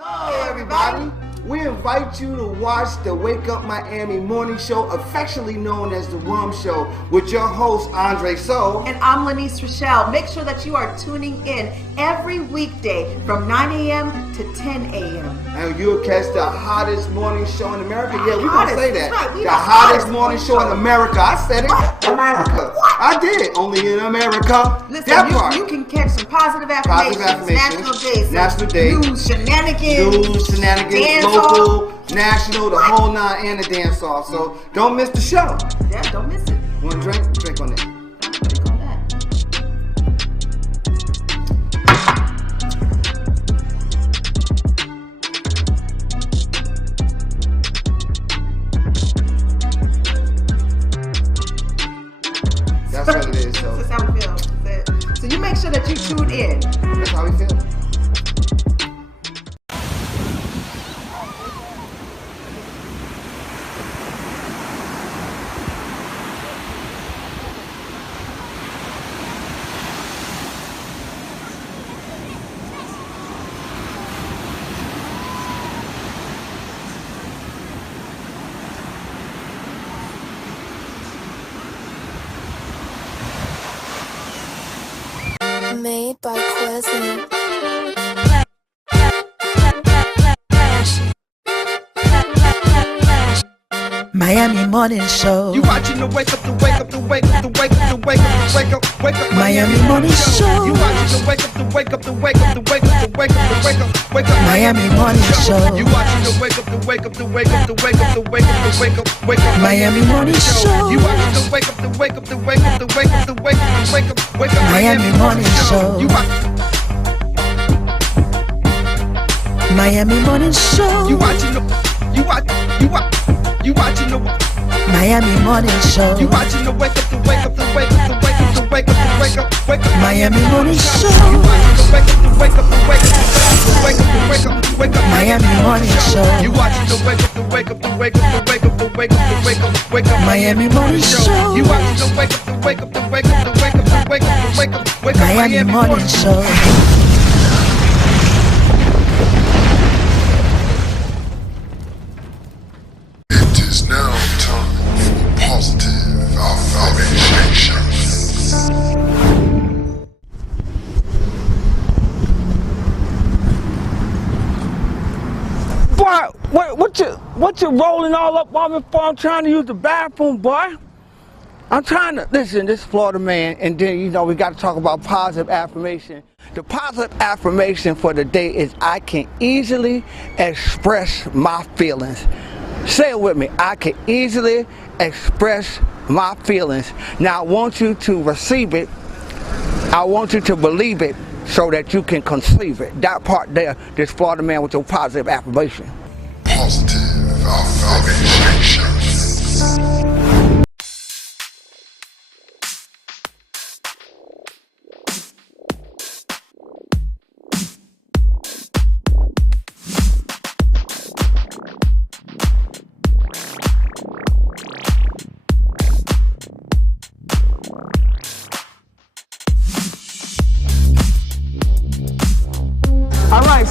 Hello, everybody. We invite you to watch the Wake Up Miami morning show, affectionately known as the WUMMS Show, with your host, Andre So. And I'm Lanice Rochelle. Make sure that you are tuning in every weekday from 9 a.m. to 10 a.m. And you'll catch the hottest morning show in America. Yeah, we're going to say that. Right, the hottest morning show in America. I said it. What? America. What? I did it. Only in America. Listen, that part. You can catch some positive affirmations, National Day. News, shenanigans. Dance local, national, the whole nine, and the dance off. So don't miss the show. Yeah, don't miss it. Want to drink? Drink on that. Drink on that. That's what it is. So That's how we feel. So you make sure that you tune in. That's how we feel. Made by Quezzy. Miami Morning Show. You watching the wake up, the wake up, the wake up, the wake up, the wake up, the wake up, wake up. Miami Morning Show. You watching the wake up, the wake up, the wake up, the wake up, the wake up, the wake up, wake up. Miami Morning Show. You watching the wake up, the wake up, the wake up, the wake up, the wake up, the wake up, wake up. Miami Morning Show. You watching the wake up, the wake up, the wake up, the wake up, the wake up, the wake up, wake up. Miami Morning Show. You Miami Morning Show. You watching the you watching the Miami Morning Show. You watching the wake up, the wake up, the wake up, the wake up, the wake up, the wake up, wake up. Miami Morning Show. You watching the wake up, the wake up, the wake up, the wake up, the wake up, the wake up. Miami Morning Show. You watching the wake up, the wake up, the wake up, the wake up, the wake up, the wake up, wake up. Miami Morning Show. You watching the wake up, the wake up, the wake up, the wake up, the wake up, the wake up, wake up. Miami Morning Show. Now time for positive affirmations. Boy, what you rolling all up on me for? I'm trying to use the bathroom, boy. I'm trying to, listen, this is Florida man, and then, you know, we got to talk about positive affirmation. The positive affirmation for the day is I can easily express my feelings. Say it with me. I can easily express my feelings. Now I want you to receive it. I want you to believe it so that you can conceive it. That part there, this Florida man with your positive affirmation. Positive affirmations.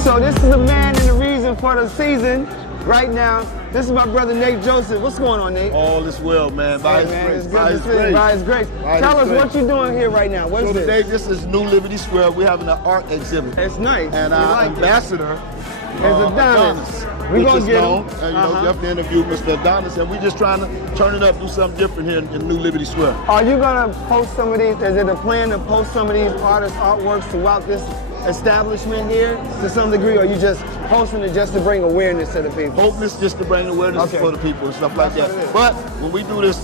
So this is the man and the reason for the season right now. This is my brother Nate Joseph. What's going on, Nate? All is well, man. By His grace. It's good to see you. By His grace. Tell us what you're doing here right now. What is this? Today, this is New Liberty Square. We're having an art exhibit. It's nice. And our ambassador is Adonis. We're going to get him. And, you know, you have to interview Mr. Adonis, and we're just trying to turn it up, do something different here in New Liberty Square. Are you going to post some of these? Is it a plan to post some of these artists' artworks throughout this establishment here to some degree, or are you just posting it just to bring awareness to the people? Hoping it's just to bring awareness for the people and stuff like that. But when we do this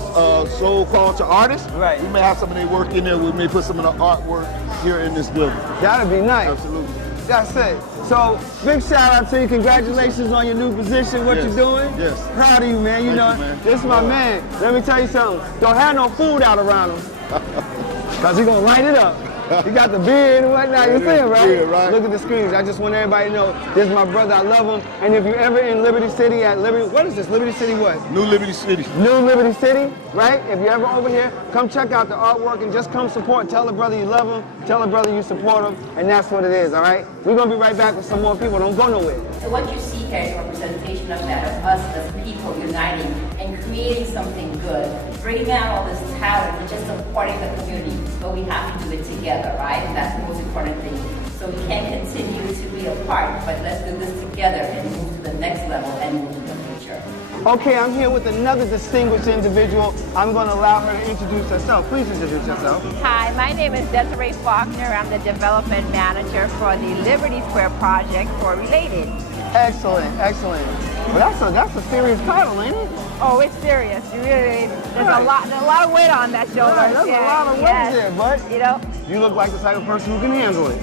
soul call to artists, right, we may have some of their work in there. We may put some of the artwork here in this building. That'd be nice. Absolutely. That's it. So, big shout out to you. Congratulations on your new position, what you're doing. Yes. Proud of you, man. You know, this is my man. Let me tell you something. Don't have no food out around him. Because he's going to light it up. You got the beard and whatnot. You see him, right? Beard, right? Look at the screens. I just want everybody to know this is my brother. I love him. And if you're ever in Liberty City at Liberty, what is this? Liberty City what? New Liberty City. New Liberty City, right? If you're ever over here, come check out the artwork and just come support. Tell a brother you love him. Tell a brother you support him. And that's what it is, all right? We're going to be right back with some more people. Don't go nowhere. So what you see here is a representation of that, of us as people uniting and creating something good, bringing out all this talent and just supporting the community, but we have to do it together, right? And that's the most important thing. So we can't continue to be apart, but let's do this together and move to the next level and move to the future. Okay, I'm here with another distinguished individual. I'm going to allow her to introduce herself. Please introduce yourself. Hi, my name is Desiree Faulkner. I'm the development manager for the Liberty Square project for Related. Excellent, excellent. Well, that's a serious title, ain't it? Oh, it's serious. You really, there's a lot of weight on that shoulder. Right, there's a lot of weight there, but you know, you look like the type of person who can handle it.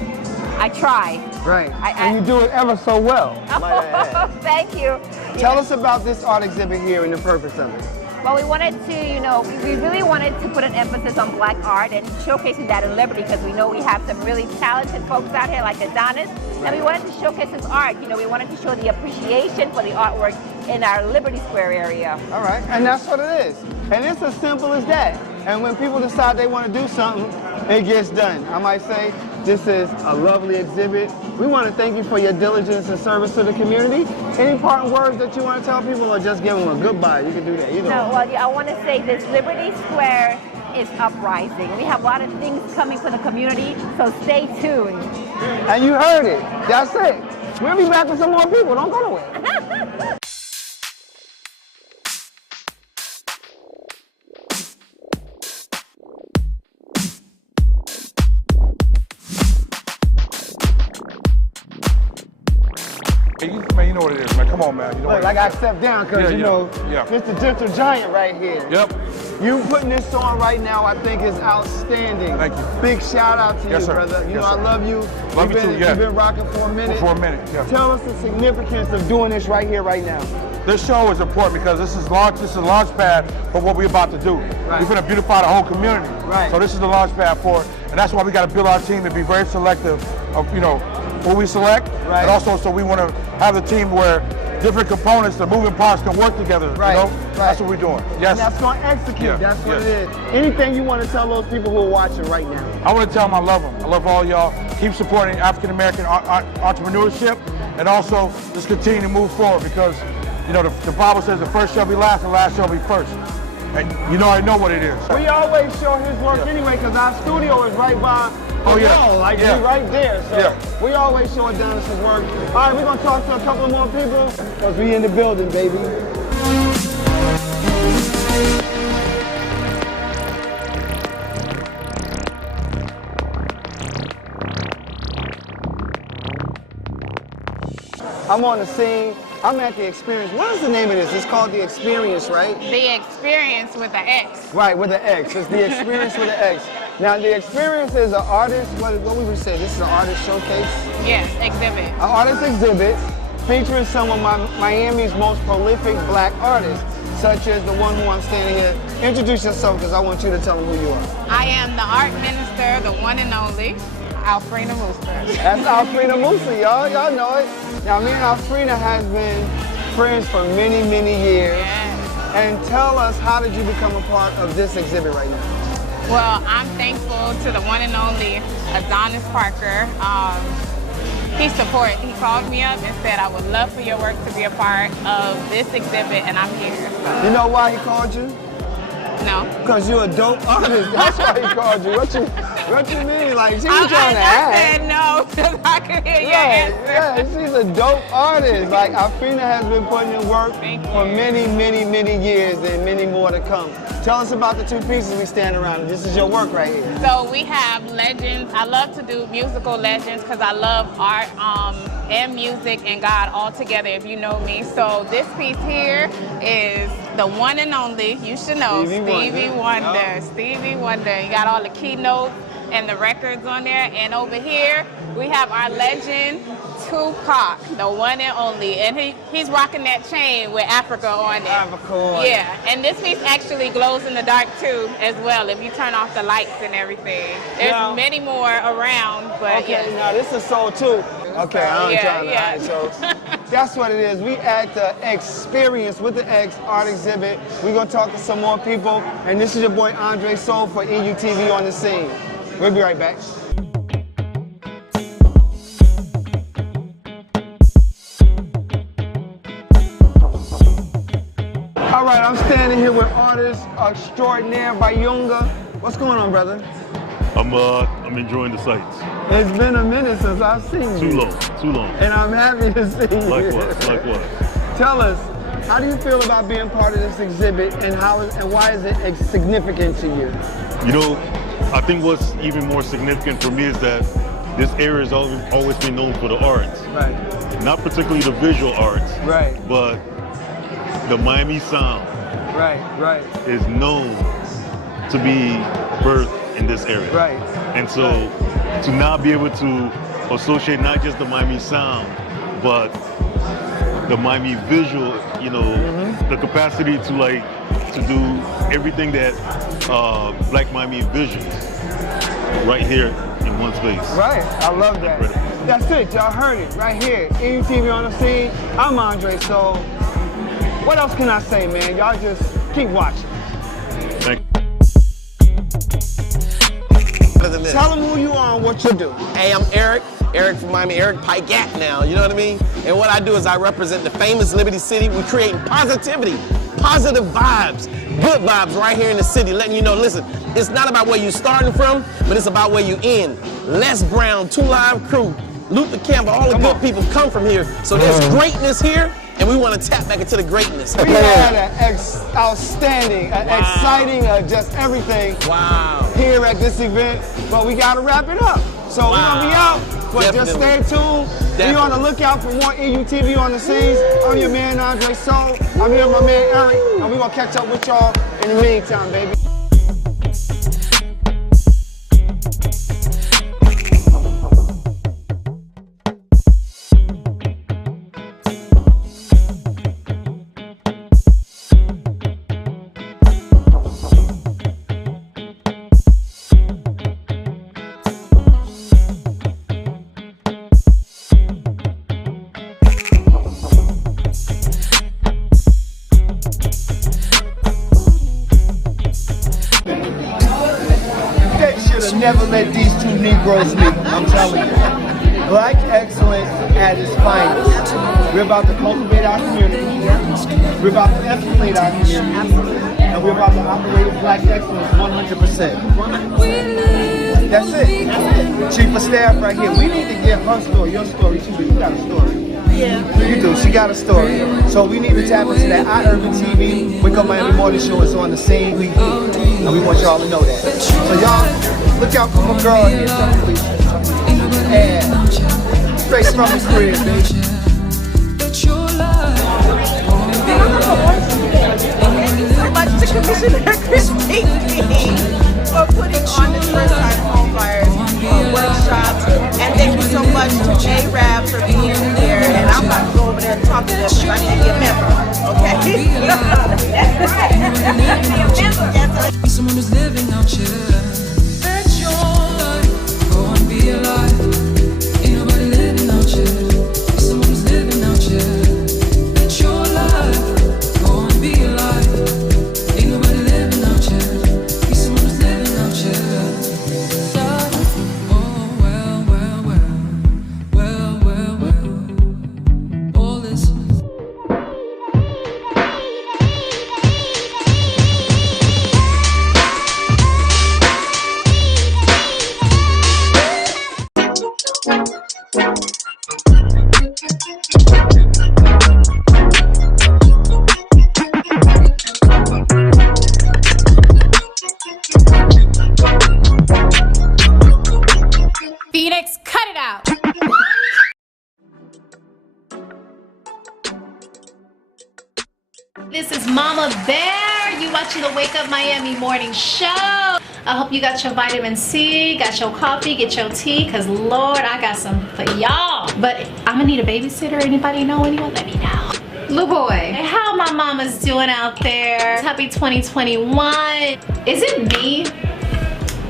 I try. Right, and you do it ever so well. Thank you. Tell us about this art exhibit here and the purpose of it. Well, we wanted to, we really wanted to put an emphasis on Black art and showcasing that in Liberty because we know we have some really talented folks out here like Adonis, and we wanted to showcase his art. You know, we wanted to show the appreciation for the artwork in our Liberty Square area. All right, and that's what it is. And it's as simple as that. And when people decide they want to do something, it gets done. I might say, this is a lovely exhibit. We want to thank you for your diligence and service to the community. Any parting words that you want to tell people or just give them a goodbye? You can do that. Either no, well, yeah, I want to say this Liberty Square is uprising. We have a lot of things coming for the community, so stay tuned. And you heard it. That's it. We'll be back with some more people. Don't go nowhere. Man, you know what it is, man. Come on, man. You know Look, I got to step down because, it's the gentle giant right here. Yep. You putting this on right now, I think, is outstanding. Thank you. Big shout out to you, sir. brother. You Yes, know, sir. I love you. Love you too, yeah. You've been rocking for a minute. For a minute, yeah. Tell us the significance of doing this right here, right now. This show is important because this is a launch pad for what we're about to do. Right. We're going to beautify the whole community. Right. So this is the launch pad for it. And that's why we got to build our team and be very selective of, who we select. Right. And also, so we want to have the team where different components, the moving parts can work together, Right. Right. That's what we're doing. Yes. And that's going to execute. Yeah. That's what Yes. it is. Anything you want to tell those people who are watching right now? I want to tell them I love them. I love all y'all. Keep supporting African-American entrepreneurship and also just continue to move forward because, the Bible says the first shall be last and last shall be first. And I know what it is. We always show his work anyway because our studio is right by the wall, we right there. So we always show Adonis' work. All right, we're going to talk to a couple more people because we in the building, baby. I'm on the scene. I'm at the Experience. What is the name of this? It's called The Experience, right? The Experience with an X. Right, with an X. It's The Experience with an X. Now, The Experience is an artist, what we would say, this is an artist showcase? Yes, exhibit. An artist exhibit featuring some of Miami's most prolific Black artists, such as the one who I'm standing here. Introduce yourself because I want you to tell them who you are. I am the art minister, the one and only, Alfreda Mooster. That's Alfreda Mooster, y'all. Y'all know it. Now, me and Alfreda has been friends for many, many years. Yes. And tell us, how did you become a part of this exhibit right now? Well, I'm thankful to the one and only Adonis Parker. He called me up and said, I would love for your work to be a part of this exhibit, and I'm here. So. You know why he called you? No. Because you're a dope artist. That's why he called you. What you mean? Like, she was trying to act. I said no, because I could hear your answer. Yeah, she's a dope artist. Like, Alfreda has been putting in work for many, many, many years and many more to come. Tell us about the two pieces we stand around. This is your work right here. So we have legends. I love to do musical legends because I love art and music and God all together, if you know me. So this piece here is the one and only, you should know, Stevie Wonder. Stevie Wonder. You got all the keynotes and the records on there. And over here, we have our legend, Tupac, the one and only. And he's rocking that chain with Africa on it. Africa on Yeah, and this piece actually glows in the dark too, as well, if you turn off the lights and everything. There's many more around, but okay, now this is sold too. Okay, I'm trying to hide, so that's what it is. We at the Experience with the X art exhibit. We're gonna talk to some more people, and this is your boy Andre Soul for EUTV on the scene. We'll be right back. All right, I'm standing here with artist extraordinaire Bayunga. What's going on, brother? I'm enjoying the sights. It's been a minute since I've seen you. Too long. And I'm happy to see you. Likewise. Tell us, how do you feel about being part of this exhibit, and why is it significant to you? You know, I think what's even more significant for me is that this area has always been known for the arts. Right. Not particularly the visual arts. Right. But the Miami sound. Right. Is known to be birthed in this area. Right. And so to now be able to associate not just the Miami sound, but the Miami visual, you know, the capacity to do everything that Black Miami envisions right here in one space. Right, I love that. Incredible. That's it, y'all heard it right here. EUTV on the scene. I'm Andre Soul. What else can I say, man? Y'all just keep watching. Thank you. Tell them who you are and what you do. Hey, I'm Eric from Miami, Eric Pygat now, you know what I mean? And what I do is I represent the famous Liberty City. We're creating positivity, positive vibes, good vibes right here in the city, letting you know, listen, it's not about where you're starting from, but it's about where you end. Les Brown, 2 Live Crew, Luther Campbell, all the good people come from here. So there's greatness here, and we want to tap back into the greatness. We had an outstanding, exciting, just everything here at this event, but we got to wrap it up. So we're going to be out, but just stay tuned. Be on the lookout for more EUTV on the scenes. I'm your man, Andre Soul. I'm here with my man, Eric, and we're going to catch up with y'all in the meantime, baby. Never let these 2 Negroes meet, I'm telling you. Black excellence at its finest. We're about to cultivate our community. We're about to escalate our community. And we're about to operate with Black excellence 100%. That's it. Chief of Staff right here. We need to get her story, your story too, but you got a story. Yeah. You do. She got a story. So we need to tap into that iUrban TV. Wake Up Miami Morning Show is on the same week. And we want y'all to know that. So y'all, look out for my girl here. And straight from the crib, baby. Thank you so much to Commissioner Christine for putting on this first time home buyers workshop. And thank you so much to J-Rab for being here. And I'm about to go over there and talk to them because I need to be a member. Okay? Yes, someone who's living out here. Let your life go and be alive. Ain't nobody living out here. Someone who's living out here. Let your life go and be alive. Ain't nobody living out here. Be someone who's living out here. Oh well. All this. Phoenix, cut it out. This is Mama Bear. You watching the Wake Up Miami Morning Show. I hope you got your vitamin C, got your coffee, get your tea, because Lord, I got some for y'all. But I'm gonna need a babysitter. Anybody know anyone? Let me know. Little boy, how my mama's doing out there? Happy 2021. Is it me?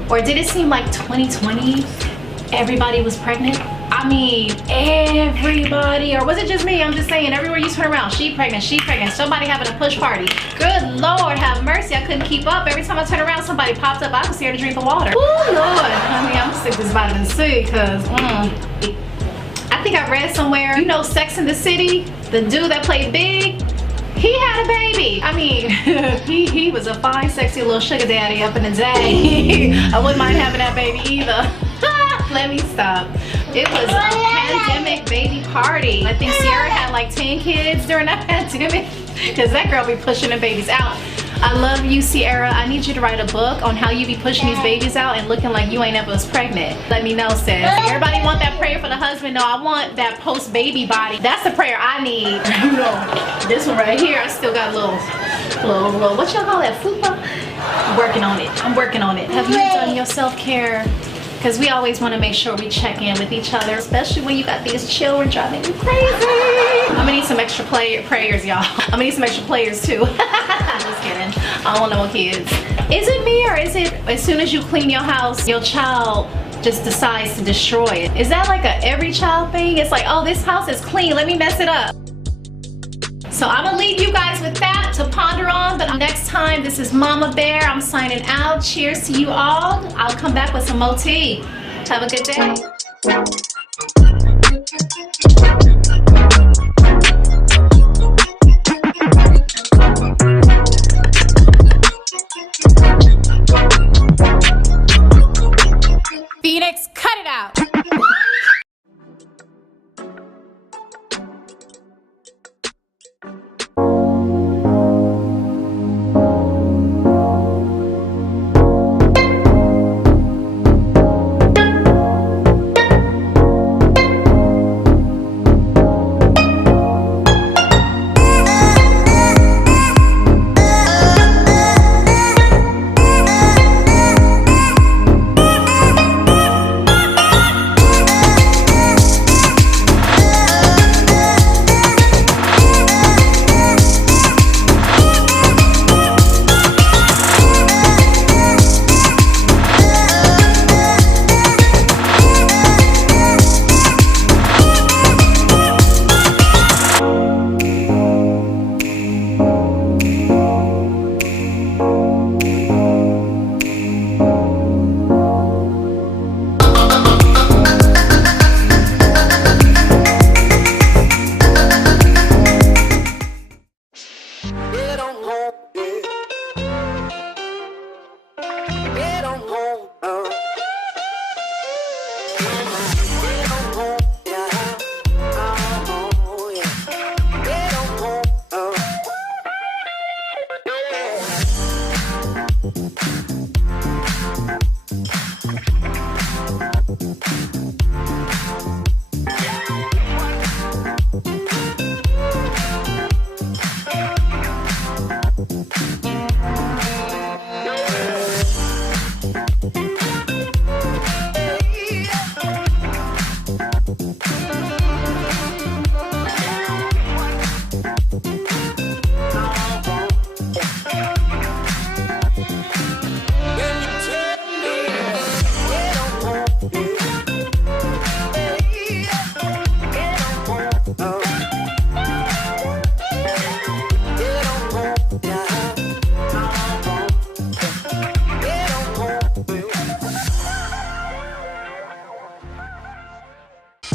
Or did it seem like 2020? Everybody was pregnant? I mean, everybody, or was it just me? I'm just saying, everywhere you turn around, she pregnant, somebody having a push party. Good Lord, have mercy, I couldn't keep up. Every time I turn around, somebody popped up. I was scared to drink the water. Oh Lord, I mean, I'm gonna stick this vitamin C, because I think I read somewhere, you know Sex in the City, the dude that played Big, he had a baby. I mean, he was a fine, sexy little sugar daddy up in the day. I wouldn't mind having that baby either. Let me stop. It was a pandemic baby party. I think Sierra had like 10 kids during that pandemic because that girl be pushing the babies out. I love you, Sierra. I need you to write a book on how you be pushing these babies out and looking like you ain't ever was pregnant. Let me know, sis. Everybody want that prayer for the husband. No, I want that post-baby body. That's the prayer I need. You know, this one right here, I still got a little, what y'all call that, fupa? I'm working on it. I'm working on it. Have you done your self-care? Because we always want to make sure we check in with each other, especially when you got these children driving you crazy. I'm gonna need some extra prayers, y'all. I'm gonna need some extra players too. Just kidding. I don't want no more kids. Is it me, or is it as soon as you clean your house, your child just decides to destroy it? Is that like a every child thing? It's like, oh, this house is clean, let me mess it up. So I'm gonna leave you guys with that to ponder on, but next time, this is Mama Bear. I'm signing out. Cheers to you all. I'll come back with some more tea. Have a good day. Phoenix, cut it out.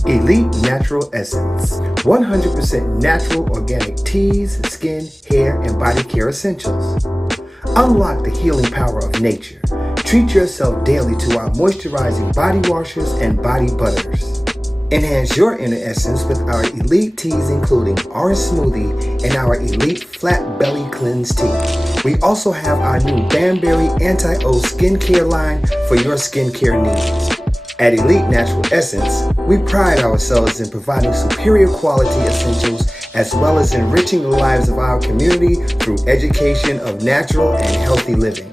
Elite Natural Essence. 100% natural organic teas, skin, hair, and body care essentials. Unlock the healing power of nature. Treat yourself daily to our moisturizing body washes and body butters. Enhance your inner essence with our elite teas including Orange Smoothie and our elite Flat Belly Cleanse Tea. We also have our new Banberry Anti-O skincare line for your skincare needs. At Elite Natural Essence, we pride ourselves in providing superior quality essentials as well as enriching the lives of our community through education of natural and healthy living.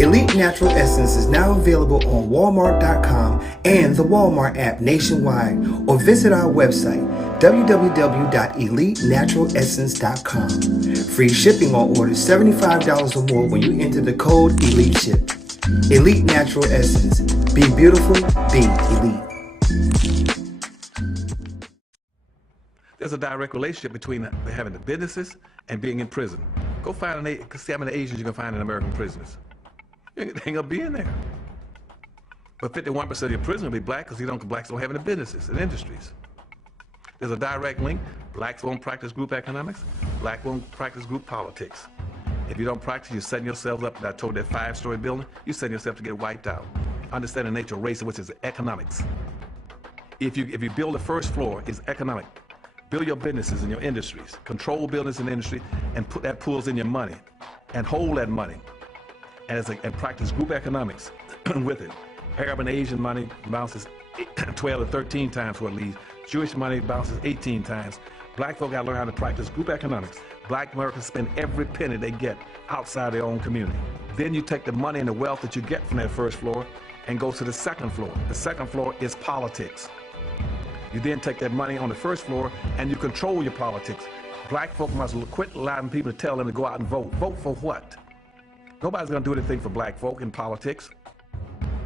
Elite Natural Essence is now available on Walmart.com and the Walmart app nationwide, or visit our website www.elitenaturalessence.com. Free shipping on orders $75 or more when you enter the code ELITESHIP. Elite Natural Essence. Be beautiful, be elite. There's a direct relationship between having the businesses and being in prison. Go find see how many Asians you can find in American prisons. You ain't gonna be in there. But 51% of your prison will be black because blacks don't have any businesses and industries. There's a direct link. Blacks won't practice group economics. Blacks won't practice group politics. If you don't practice, you're setting yourselves up. I told that 5-story building, you're setting yourself to get wiped out. Understand the nature of race, which is economics. If you build the first floor, it's economic. Build your businesses and your industries. Control business and industry, and put that pools in your money, and hold that money, and practice group economics with it. Arab and Asian money bounces 12 to 13 times what it leaves. Jewish money bounces 18 times. Black folk got to learn how to practice group economics. Black Americans spend every penny they get outside their own community. Then you take the money and the wealth that you get from that first floor and go to the second floor. The second floor is politics. You then take that money on the first floor and you control your politics. Black folk must quit allowing people to tell them to go out and vote. Vote for what? Nobody's going to do anything for black folk in politics.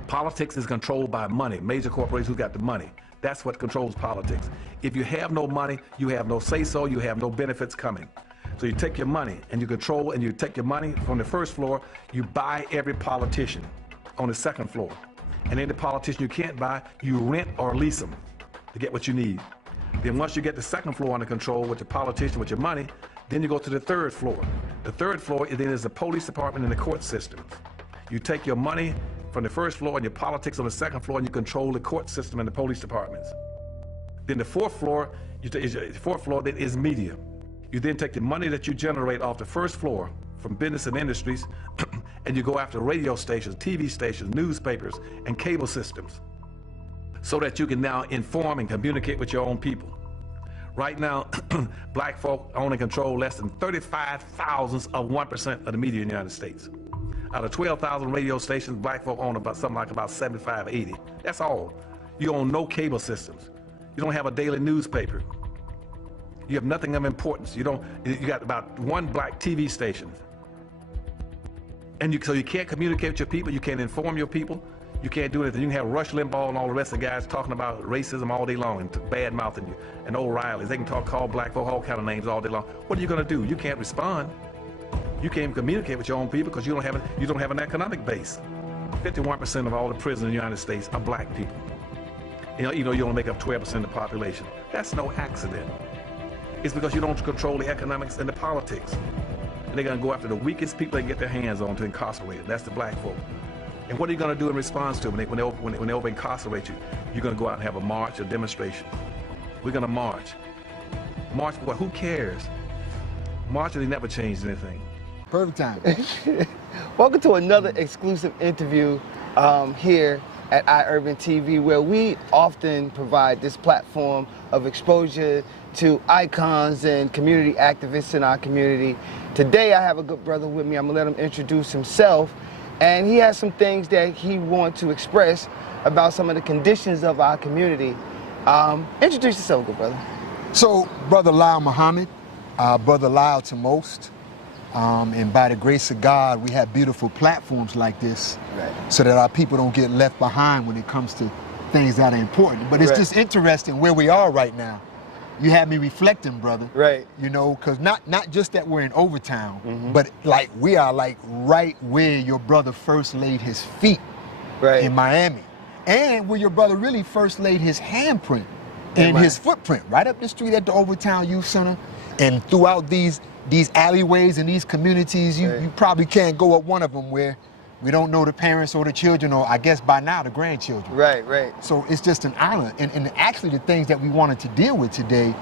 Politics is controlled by money. Major corporations who got the money. That's what controls politics. If you have no money, you have no say-so, you have no benefits coming. So you take your money and you control, and you take your money from the first floor, you buy every politician on the second floor. And any politician you can't buy, you rent or lease them to get what you need. Then once you get the second floor under control with your politician, with your money, then you go to the third floor. The third floor then is the police department and the court systems. You take your money from the first floor and your politics on the second floor, and you control the court system and the police departments. Then the fourth floor, then is media. You then take the money that you generate off the first floor from business and industries, and you go after radio stations, TV stations, newspapers, and cable systems, so that you can now inform and communicate with your own people. Right now, black folk own and control less than 35 thousandths of 1% of the media in the United States. Out of 12,000 radio stations, black folk own about 75, 80. That's all. You own no cable systems. You don't have a daily newspaper. You have nothing of importance. You got about one black TV station. And so you can't communicate with your people, you can't inform your people, you can't do anything. You can have Rush Limbaugh and all the rest of the guys talking about racism all day long and bad-mouthing you, and O'Reilly's. They can call black folk all kind of names all day long. What are you gonna do? You can't respond. You can't even communicate with your own people because you don't have an economic base. 51% of all the prisons in the United States are black people. You only make up 12% of the population. That's no accident. It's because you don't control the economics and the politics. And they're gonna go after the weakest people they can get their hands on to incarcerate. That's the black folk. And what are you gonna do in response to them when they over incarcerate you? You're gonna go out and have a march, a demonstration. We're gonna march. March for what? Who cares? Marching, they never changed anything. Perfect time. Welcome to another exclusive interview here at iUrban TV, where we often provide this platform of exposure to icons and community activists in our community. Today I have a good brother with me. I'm gonna let him introduce himself, and he has some things that he wants to express about some of the conditions of our community. Introduce yourself, good brother. So, Brother Lyle Muhammad, Brother Lyle to most. And by the grace of God, we have beautiful platforms like this, so that our people don't get left behind when it comes to things that are important. But it's just interesting where we are right now. You had me reflecting, brother. Right. You know, because not just that we're in Overtown, but like we are like right where your brother first laid his feet in Miami. And where your brother really first laid his handprint and his footprint, right up the street at the Overtown Youth Center. And throughout these alleyways and these communities, you probably can't go up one of them where we don't know the parents or the children, or I guess by now the grandchildren. Right. So it's just an honor. And actually the things that we wanted to deal with today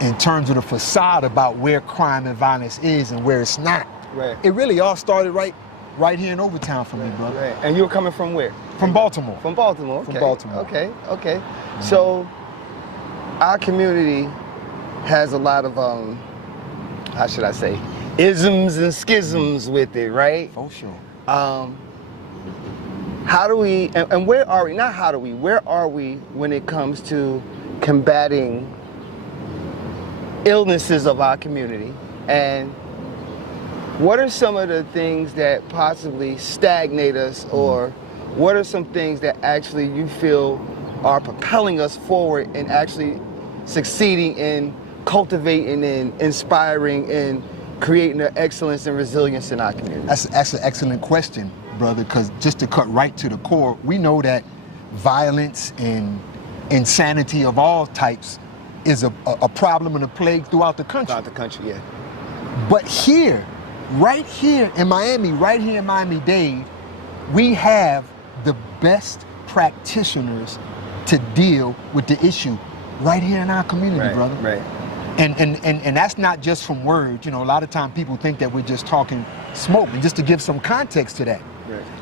in terms of the facade about where crime and violence is and where it's not. Right. It really all started right here in Overtown for me, brother. Right. And you were coming from where? From Baltimore. From Baltimore, okay. From Baltimore. Okay. So our community has a lot of, how should I say, isms and schisms with it, right? For sure. how do we, and where are we, not how do we, where are we when it comes to combating illnesses of our community? And what are some of the things that possibly stagnate us, or what are some things that actually you feel are propelling us forward and actually succeeding in cultivating and inspiring and creating the excellence and resilience in our community? That's an excellent question, brother, because just to cut right to the core, we know that violence and insanity of all types is a problem and a plague throughout the country. Throughout the country, yeah. But here, right here in Miami, right here in Miami-Dade, we have the best practitioners to deal with the issue right here in our community, brother. Right. And that's not just from words. You know, a lot of times people think that we're just talking smoke. And just to give some context to that,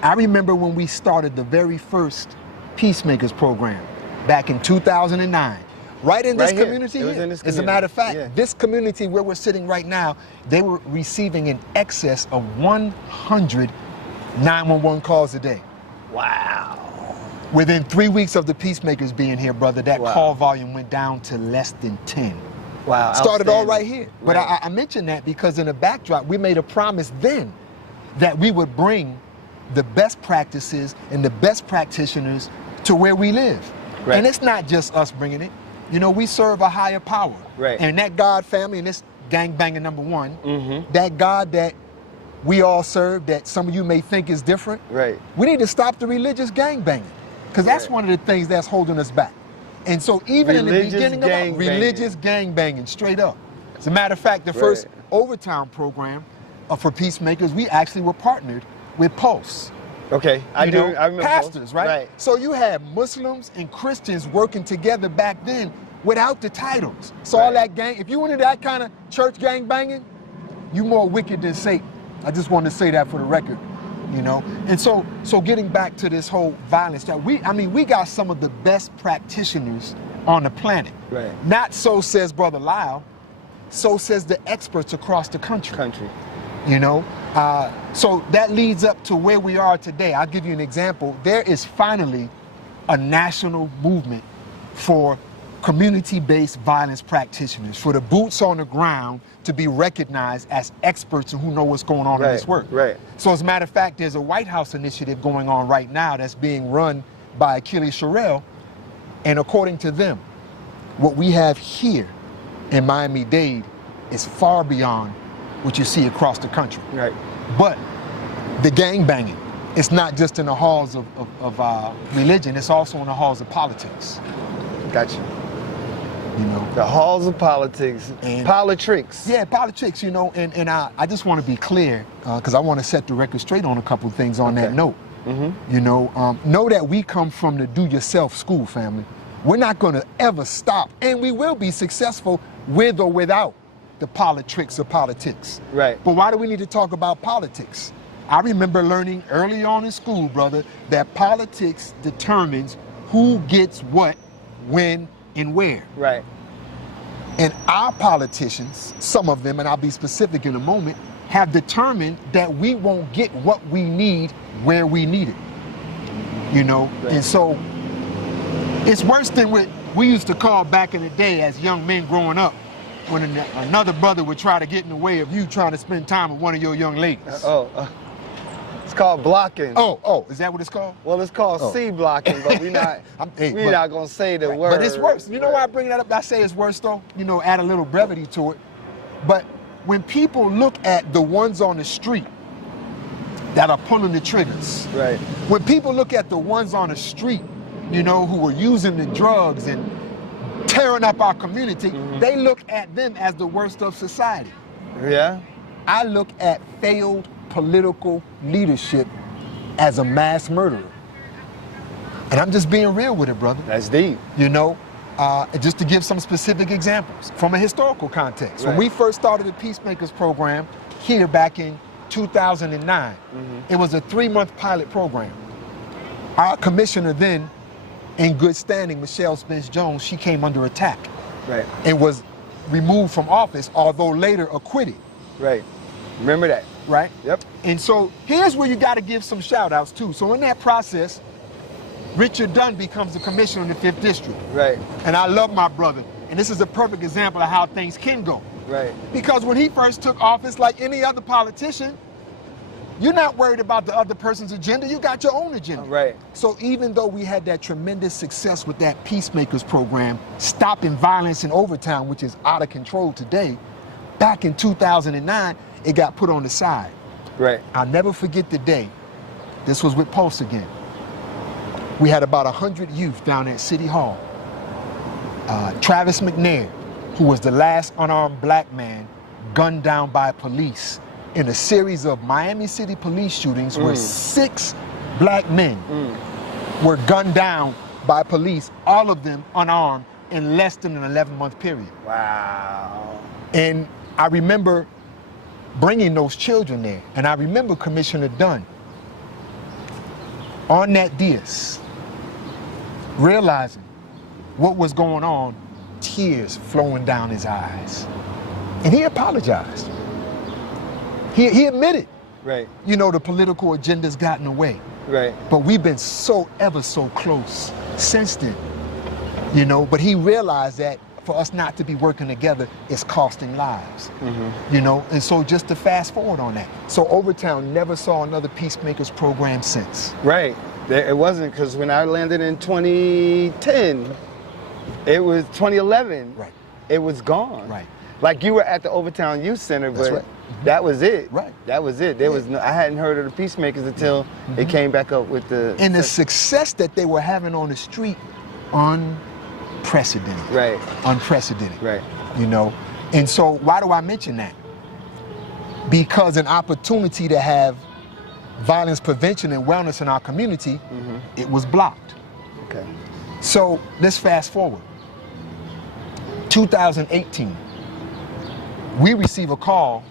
I remember when we started the very first Peacemakers program back in 2009. Right in this community here. As a matter of fact, this community where we're sitting right now, they were receiving in excess of 100 911 calls a day. Wow. Within 3 weeks of the Peacemakers being here, brother, that call volume went down to less than 10. Wow. Started all right here. But I mentioned that because in the backdrop, we made a promise then that we would bring the best practices and the best practitioners to where we live. Right. And it's not just us bringing it. You know, we serve a higher power. Right. And that God family, and this gangbanger number one, that God that we all serve, that some of you may think is different, we need to stop the religious gangbanging, because that's one of the things that's holding us back. And so even in the beginning of religious gangbanging, straight up. As a matter of fact, the first Overtown program for Peacemakers, we actually were partnered with Pulse. Okay, I remember pastors, right? So you had Muslims and Christians working together back then without the titles. So all that gang, if you went into that kind of church gang banging, you more wicked than Satan. I just wanted to say that for the record, you know? And so getting back to this whole violence, that we got some of the best practitioners on the planet. Right. Not so says Brother Lyle, so says the experts across the country. You know? So that leads up to where we are today. I'll give you an example. There is finally a national movement for community-based violence practitioners, for the boots on the ground to be recognized as experts and who know what's going on in this work. So as a matter of fact, there's a White House initiative going on right now that's being run by Achilles Sherrill, and according to them, what we have here in Miami-Dade is far beyond what you see across the country. But the gangbanging, it's not just in the halls of religion, it's also in the halls of politics. Gotcha. You know, the halls of politics, and politics. Yeah, politics, you know, and I just want to be clear, because I want to set the record straight on a couple of things on that note. You know that we come from the do-yourself school, family. We're not going to ever stop, and we will be successful with or without the politics of politics. But why do we need to talk about politics? I remember learning early on in school, brother, that politics determines who gets what, when, and where. And our politicians, some of them, and I'll be specific in a moment, have determined that we won't get what we need where we need it. You know, and so it's worse than what we used to call back in the day as young men growing up, when another brother would try to get in the way of you trying to spend time with one of your young ladies. It's called blocking. Oh, is that what it's called? Well, it's called C blocking, but we're not. We're not gonna say the word. But it's worse. You know why I bring that up? I say it's worse though. You know, add a little brevity to it. But when people look at the ones on the street that are pulling the triggers, when people look at the ones on the street, you know, who are using the drugs and tearing up our community, they look at them as the worst of society. I look at failed political leadership as a mass murderer. And I'm just being real with it, brother. That's deep. You know, just to give some specific examples from a historical context. When we first started the Peacemakers program here back in 2009, it was a 3-month pilot program. Our commissioner then, in good standing, Michelle Spence-Jones, she came under attack and was removed from office, although later acquitted. Remember that. Right? Yep. And so here's where you got to give some shout outs too. So in that process, Richard Dunn becomes the commissioner in the 5th District. Right. And I love my brother. And this is a perfect example of how things can go. Right. Because when he first took office, like any other politician, you're not worried about the other person's agenda, you got your own agenda. Right. So even though we had that tremendous success with that Peacemakers program, stopping violence in Overtown, which is out of control today, back in 2009, it got put on the side. Right. I'll never forget the day. This was with Pulse again. We had about 100 youth down at City Hall. Travis McNair, who was the last unarmed black man gunned down by police in a series of Miami City police shootings where 6 black men were gunned down by police, all of them unarmed, in less than an 11-month period. Wow. And I remember bringing those children there, and I remember Commissioner Dunn on that dais, realizing what was going on, tears flowing down his eyes. And he apologized. He admitted, right, you know, the political agenda's gotten away. Right. But we've been so ever so close since then, you know, but he realized that for us not to be working together is costing lives, you know, and so just to fast forward on that. So Overtown never saw another Peacemakers program since. Right. It wasn't, because when I landed in 2010, it was 2011. Right. It was gone. Right. Like you were at the Overtown Youth Center, That's but right. that was it. Right. That was it. There was no, I hadn't heard of the Peacemakers until it came back up with the... And the success that they were having on the street, unprecedented. Right. Unprecedented. Right. You know, and so why do I mention that? Because an opportunity to have violence prevention and wellness in our community, it was blocked. Okay. So let's fast forward. 2018, we receive a call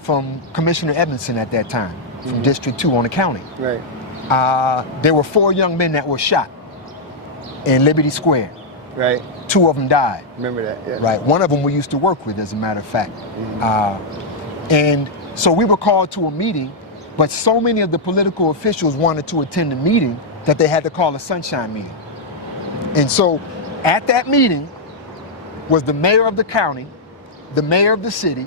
from Commissioner Edmondson at that time, from District 2 on the county. Right. There were 4 young men that were shot in Liberty Square. Right. 2 of them died. Remember that, yeah. Right. One of them we used to work with, as a matter of fact. And so we were called to a meeting, but so many of the political officials wanted to attend the meeting that they had to call a sunshine meeting. And so at that meeting was the mayor of the county, the mayor of the city,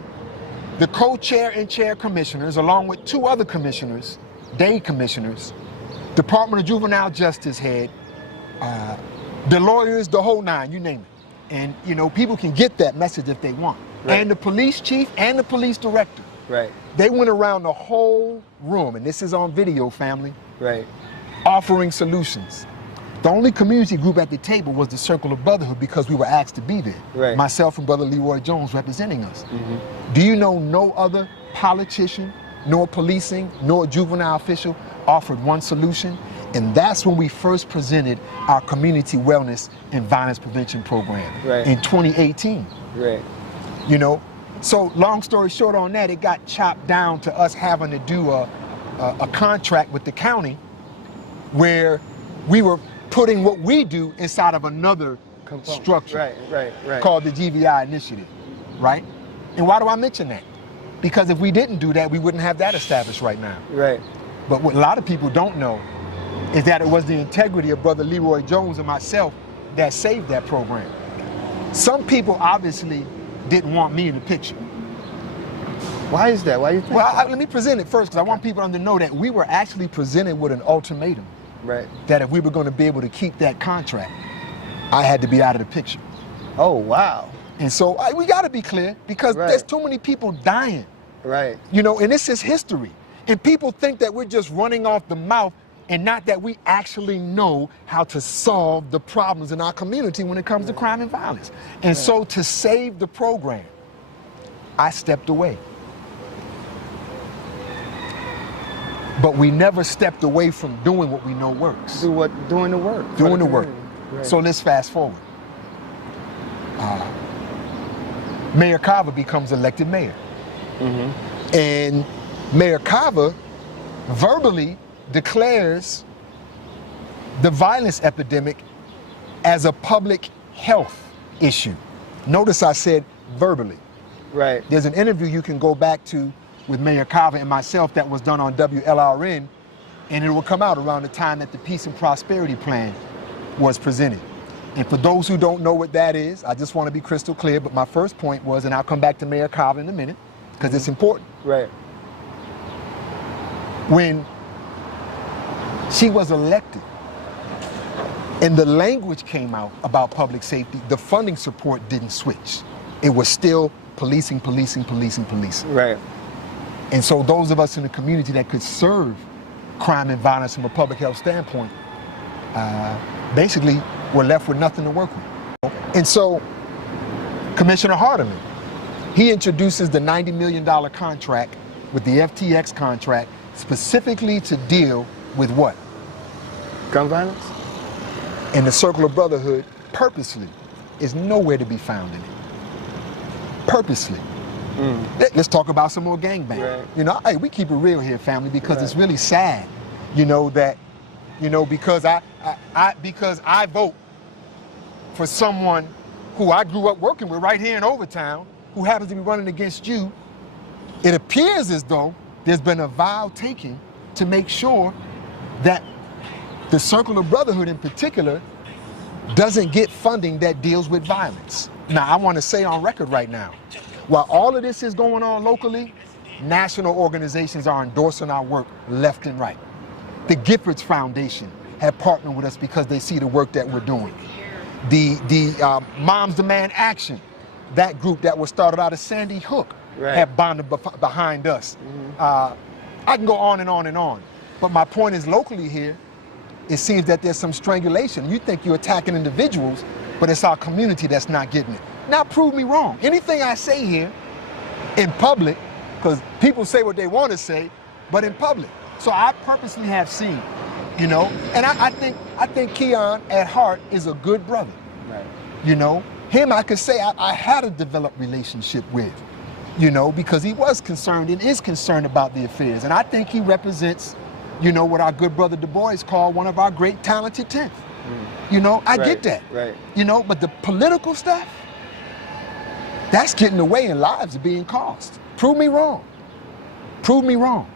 the co-chair and chair commissioners, along with 2 other commissioners, day commissioners, Department of Juvenile Justice head, the lawyers, the whole 9, you name it. And, you know, people can get that message if they want. Right. And the police chief and the police director. Right. They went around the whole room, and this is on video, family. Right. Offering solutions. The only community group at the table was the Circle of Brotherhood because we were asked to be there. Right. Myself and Brother Leroy Jones representing us. Do you know no other politician, nor policing, nor juvenile official offered one solution? And that's when we first presented our community wellness and violence prevention program in 2018. Right. You know, so long story short on that, it got chopped down to us having to do a contract with the county where we were putting what we do inside of another structure called the GVI Initiative, right? And why do I mention that? Because if we didn't do that, we wouldn't have that established right now. Right. But what a lot of people don't know is that it was the integrity of Brother Leroy Jones and myself that saved that program. Some people obviously didn't want me in the picture. Why is that? Why do you think? Well, let me present it first, because I want people to know that we were actually presented with an ultimatum. Right. That if we were going to be able to keep that contract, I had to be out of the picture. Oh, wow. And so we got to be clear, because there's too many people dying. Right. You know, and this is history. And people think that we're just running off the mouth and not that we actually know how to solve the problems in our community when it comes to crime and violence. And so to save the program, I stepped away. But we never stepped away from doing what we know works. Doing the work. Doing the work. Right. So let's fast forward. Mayor Carver becomes elected mayor. And Mayor Carver verbally declares the violence epidemic as a public health issue. Notice I said verbally. Right. There's an interview you can go back to with Mayor Carver and myself that was done on WLRN, and it will come out around the time that the Peace and Prosperity Plan was presented. And for those who don't know what that is, I just want to be crystal clear, but my first point was, and I'll come back to Mayor Carver in a minute, because it's important. Right. When she was elected, and the language came out about public safety, the funding support didn't switch. It was still policing, policing, policing, policing. Right. And so those of us in the community that could serve crime and violence from a public health standpoint, basically were left with nothing to work with. And so Commissioner Hardiman, he introduces the $90 million contract with the FTX contract specifically to deal with what? Gun violence? And the Circle of Brotherhood purposely is nowhere to be found in it. Purposely. Let's talk about some more gangbang. Right. You know, hey, we keep it real here, family, because it's really sad, you know, that, you know, because I vote for someone who I grew up working with right here in Overtown, who happens to be running against you, it appears as though there's been a vow taken to make sure that the Circle of Brotherhood in particular doesn't get funding that deals with violence. Now, I want to say on record right now, while all of this is going on locally, national organizations are endorsing our work left and right. The Giffords Foundation have partnered with us because they see the work that we're doing. The Moms Demand Action, that group that was started out of Sandy Hook, have bonded behind us. I can go on and on and on. But my point is, locally here, it seems that there's some strangulation. You think you're attacking individuals, but it's our community that's not getting it. Now prove me wrong. Anything I say here in public, because people say what they want to say, but in public. So I purposely have seen, you know, and I think Keon at heart is a good brother. Right. You know, him I could say I had a developed relationship with, you know, because he was concerned and is concerned about the affairs. And I think he represents, you know, what our good brother Du Bois called one of our great talented 10th. You know, I get that. Right. You know, but the political stuff, that's getting away and lives are being cost. Prove me wrong. Prove me wrong.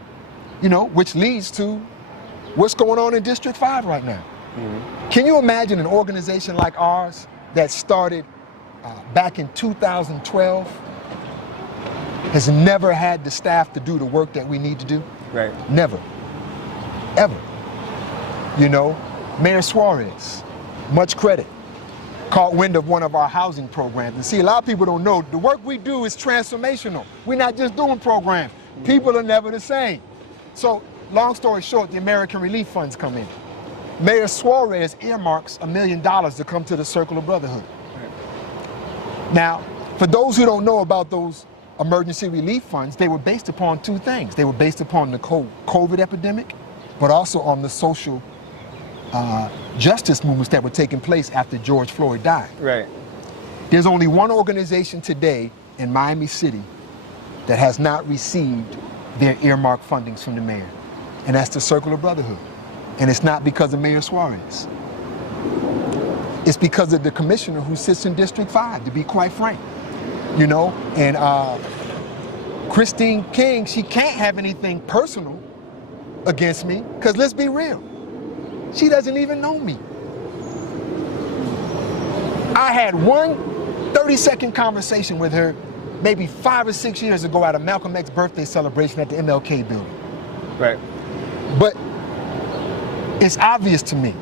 You know, which leads to what's going on in District 5 right now. Can you imagine an organization like ours that started back in 2012 has never had the staff to do the work that we need to do? Right. Never. Ever. You know, Mayor Suarez, much credit, caught wind of one of our housing programs. And see, a lot of people don't know, the work we do is transformational. We're not just doing programs. People are never the same. So, long story short, the American Relief Funds come in. Mayor Suarez earmarks $1 million to come to the Circle of Brotherhood. Now, for those who don't know about those emergency relief funds, they were based upon two things. They were based upon the COVID epidemic, but also on the social justice movements that were taking place after George Floyd died. Right. There's only one organization today in Miami City that has not received their earmarked fundings from the mayor, and that's the Circle of Brotherhood. And it's not because of Mayor Suarez. It's because of the commissioner who sits in District 5, to be quite frank. You know, and Christine King, she can't have anything personal against me, because let's be real, she doesn't even know me. I had one 30-second conversation with her maybe 5 or 6 years ago at a Malcolm X birthday celebration at the MLK building. Right. But it's obvious to me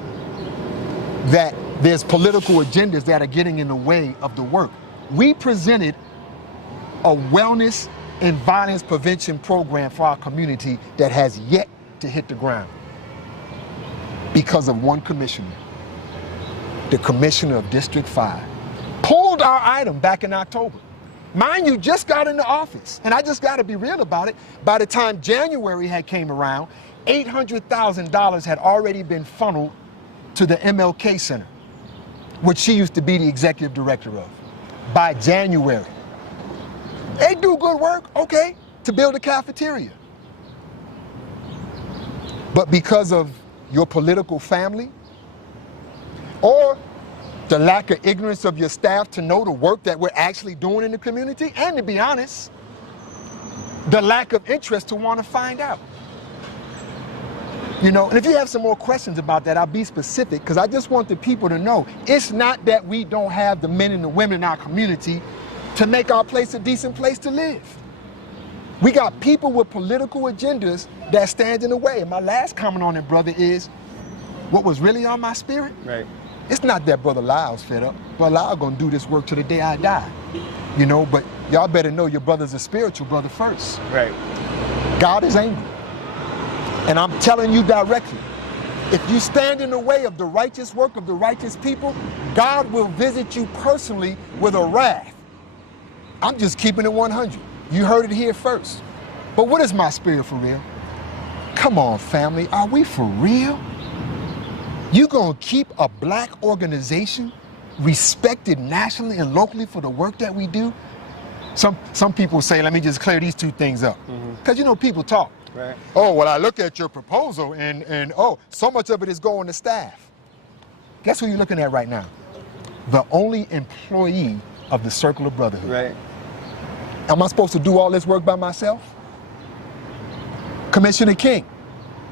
that there's political agendas that are getting in the way of the work. We presented a wellness and violence prevention program for our community that has yet to hit the ground because of one commissioner. The commissioner of District 5 pulled our item back in October. Mind you, just got into office, and I just got to be real about it. By the time January had came around, $800,000 had already been funneled to the MLK Center, which she used to be the executive director of. By January. They do good work, okay, to build a cafeteria. But because of your political family, or the lack of ignorance of your staff to know the work that we're actually doing in the community, and to be honest, the lack of interest to want to find out. You know, and if you have some more questions about that, I'll be specific, because I just want the people to know it's not that we don't have the men and the women in our community to make our place a decent place to live. We got people with political agendas that stand in the way. And my last comment on it, brother, is what was really on my spirit. Right. It's not that Brother Lyle's fed up. Brother Lyle gonna do this work till the day I die. You know, but y'all better know your brother's a spiritual brother first. Right. God is angry. And I'm telling you directly, if you stand in the way of the righteous work of the righteous people, God will visit you personally with a wrath. I'm just keeping it 100. You heard it here first. But what is my spirit for real? Come on, family, are we for real? You gonna keep a black organization respected nationally and locally for the work that we do? Some people say, let me just clear these two things up. Because you know, people talk. Right. Oh, well, I look at your proposal and oh, so much of it is going to staff. Guess who you're looking at right now? The only employee of the Circle of Brotherhood. Right. Am I supposed to do all this work by myself? Commissioner King,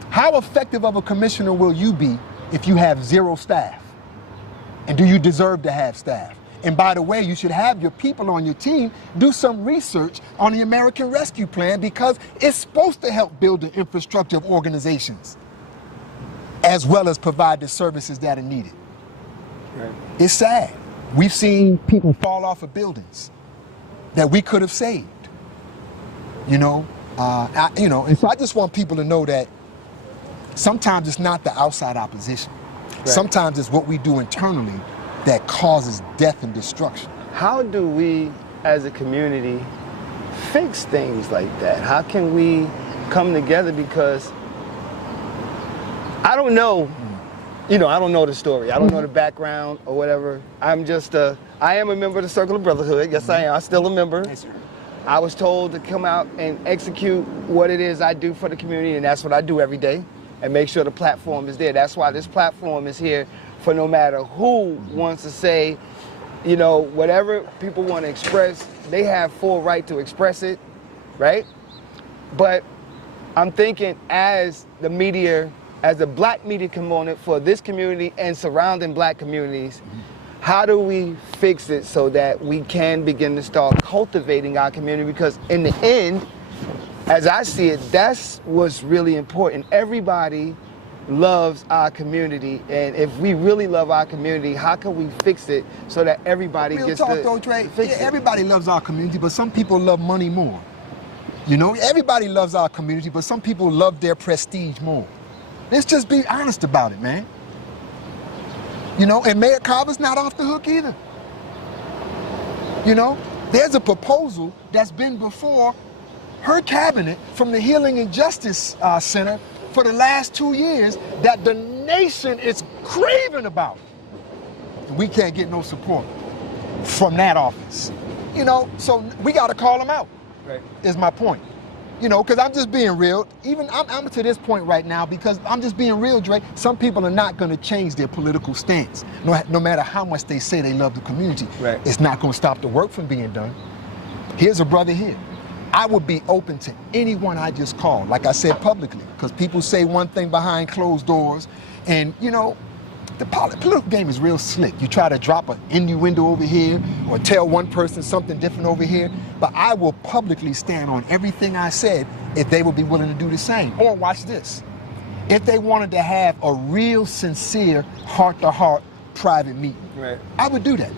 how effective of a commissioner will you be if you have 0 staff? And do you deserve to have staff? And by the way, you should have your people on your team do some research on the American Rescue Plan, because it's supposed to help build the infrastructure of organizations as well as provide the services that are needed. Right. It's sad. We've seen people fall off of buildings that we could have saved. You know, and so I just want people to know that sometimes it's not the outside opposition. Right. Sometimes it's what we do internally that causes death and destruction. How do we, as a community, fix things like that? How can we come together? Because I don't know, you know, I don't know the story. I don't know the background or whatever. I am a member of the Circle of Brotherhood. Yes, I am. I'm still a member. Yes, sir. I was told to come out and execute what it is I do for the community, and that's what I do every day, and make sure the platform is there. That's why this platform is here, for no matter who wants to say, you know, whatever people want to express, they have full right to express it, right? But I'm thinking, as the media, as a black media component for this community and surrounding black communities, how do we fix it so that we can begin to start cultivating our community? Because in the end, as I see it, that's what's really important. Everybody loves our community, and if we really love our community, how can we fix it so that everybody Real gets talk, to though, Trey. fix it? Everybody loves our community, but some people love money more. You know, everybody loves our community, but some people love their prestige more. Let's just be honest about it, man. You know, and Mayor Carver's not off the hook either. You know, there's a proposal that's been before her cabinet from the Healing and Justice Center for the last 2 years that the nation is craving about. We can't get no support from that office. You know, so we got to call them out, right, is my point. You know, because I'm just being real. Even I'm to this point right now because I'm just being real, Dre. Some people are not going to change their political stance. No matter how much they say they love the community, right, it's not going to stop the work from being done. Here's a brother here. I would be open to anyone I just called, like I said publicly, because people say one thing behind closed doors, and you know, the political game is real slick. You try to drop an innuendo over here or tell one person something different over here, but I will publicly stand on everything I said if they would be willing to do the same. Or watch this. If they wanted to have a real sincere heart-to-heart private meeting, right, I would do that.